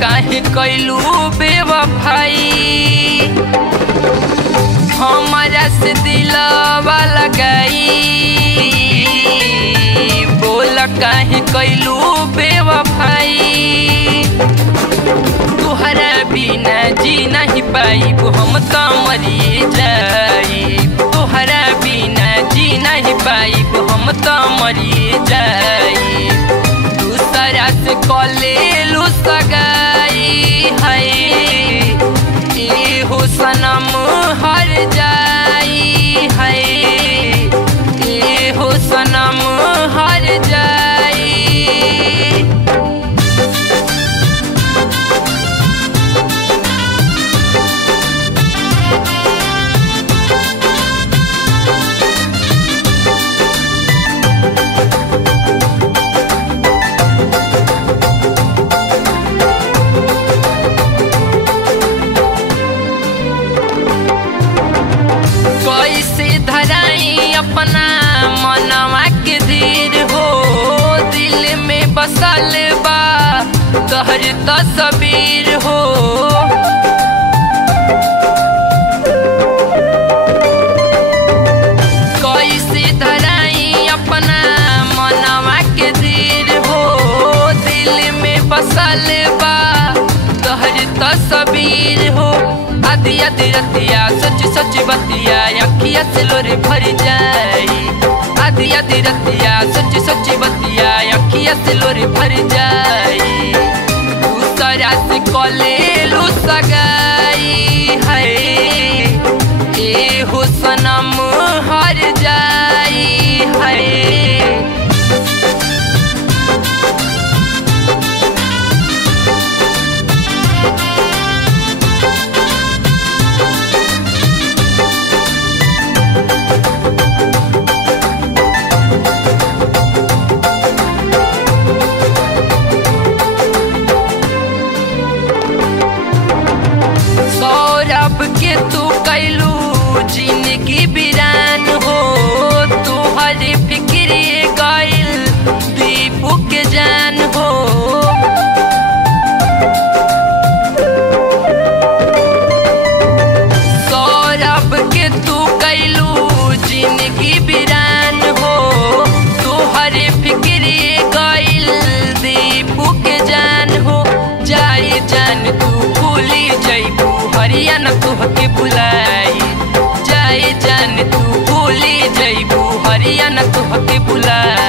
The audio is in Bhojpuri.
काहे कैलू बेवफाई, हमारा से दिलवा लगाई। बोल काहे कैलू बेवफाई, तुहरा बिना जी नहीं पाई हम तो मरिए जाई। तुहरा बिना जी नहीं पाई हम तो मरिए जाई। दूसरा से कले लू सगाई है, ए हो सनम हर जाई है, ए हो सनम हर जाई। कैसे धराई अपना मनवा के धीर हो, दिल में बसल बा तोहर तस्वीर हो। कैसे धराई अपना मनवा के धीर हो, दिल में बसल बा तोहर तस्वीर हो। आधी आधी रतिया सच सच बतिया अखिया से लोरे भर जाई। आधी आधी रतिया सच सच बतिया अखिया से लोरे भर जाई। दूसरा से कले लू सगाई है, ए हो सनम हर जाई है। सौरभ के तू कैलू जिंदगी बिरान हो, तुहर फिक्र गइल दीपू के जान हो। सौरभ के तू कैलू जिंदगी बिरान हो, तुहर फिक्र गइल दीपू के जान हो। जाई जान तू भूली जइबू हरियाणा तुहके बुलाई। जाई जान तू भूली जइबू हरियाणा तुहके बुलाई।